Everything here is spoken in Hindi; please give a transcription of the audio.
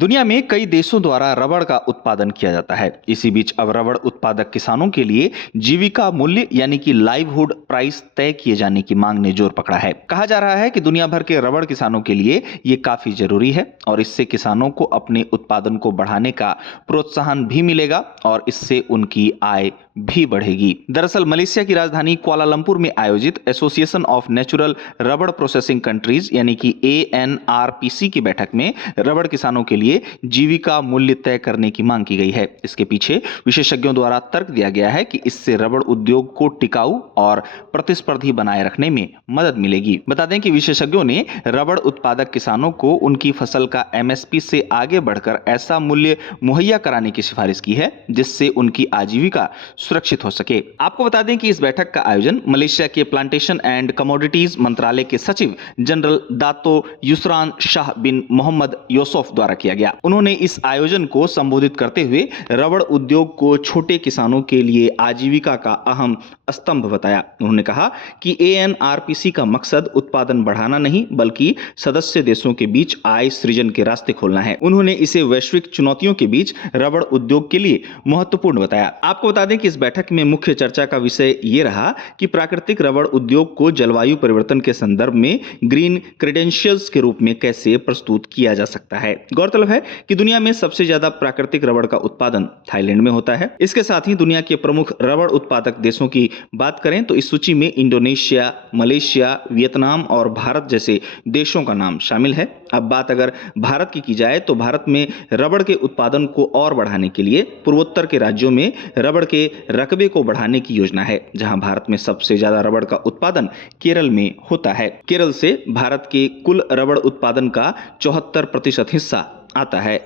दुनिया में कई देशों द्वारा रबड़ का उत्पादन किया जाता है। इसी बीच अब रबड़ उत्पादक किसानों के लिए जीविका मूल्य यानी कि लाइवहुड प्राइस तय किए जाने की मांग ने जोर पकड़ा है। कहा जा रहा है कि दुनिया भर के रबड़ किसानों के लिए ये काफी जरूरी है और इससे किसानों को अपने उत्पादन को बढ़ाने का प्रोत्साहन भी मिलेगा और इससे उनकी आय भी बढ़ेगी। दरअसल मलेशिया की राजधानी कुआलालंपुर में आयोजित एसोसिएशन ऑफ नेचुरल रबड़ प्रोसेसिंग कंट्रीज यानी कि ANRPC की बैठक में रबड़ किसानों के लिए जीविका मूल्य तय करने की मांग की गई है। इसके पीछे विशेषज्ञों द्वारा तर्क दिया गया है कि इससे रबड़ उद्योग को टिकाऊ और प्रतिस्पर्धी बनाए रखने में मदद मिलेगी। बता दें कि विशेषज्ञों ने रबड़ उत्पादक किसानों को उनकी फसल का MSP से आगे बढ़कर ऐसा मूल्य मुहैया कराने की सिफारिश की है जिससे उनकी आजीविका सुरक्षित हो सके। आपको बता दें कि इस बैठक का आयोजन मलेशिया के प्लांटेशन एंड कमोडिटीज मंत्रालय के सचिव जनरल दातो युसरान शाह बिन मोहम्मद यूसुफ द्वारा किया गया। उन्होंने इस आयोजन को संबोधित करते हुए रबड़ उद्योग को छोटे किसानों के लिए आजीविका का अहम स्तंभ बताया। उन्होंने कहा कि ANRPC का मकसद उत्पादन बढ़ाना नहीं बल्कि सदस्य देशों के बीच आय सृजन के रास्ते खोलना है। उन्होंने इसे वैश्विक चुनौतियों के बीच रबड़ उद्योग के लिए महत्वपूर्ण बताया। आपको बता दें कि इस बैठक में मुख्य चर्चा का विषय ये रहा कि प्राकृतिक रबड़ उद्योग को जलवायु परिवर्तन के संदर्भ में ग्रीन क्रेडेंशियल्स के रूप में कैसे प्रस्तुत किया जा सकता है। गौरतलब है कि दुनिया में सबसे ज्यादा प्राकृतिक रबड़ का उत्पादन थाईलैंड में होता है। इसके साथ ही दुनिया के प्रमुख रबड़ उत्पादक देशों की बात करें तो इस सूची में इंडोनेशिया, मलेशिया, वियतनाम और भारत जैसे देशों का नाम शामिल है। अब बात अगर भारत की जाए तो भारत में रबड़ के उत्पादन को और बढ़ाने के लिए पूर्वोत्तर के राज्यों में रबड़ के रकबे को बढ़ाने की योजना है, जहां भारत में सबसे ज्यादा रबड़ का उत्पादन केरल में होता है। केरल से भारत के कुल रबड़ उत्पादन का 74% हिस्सा आता है।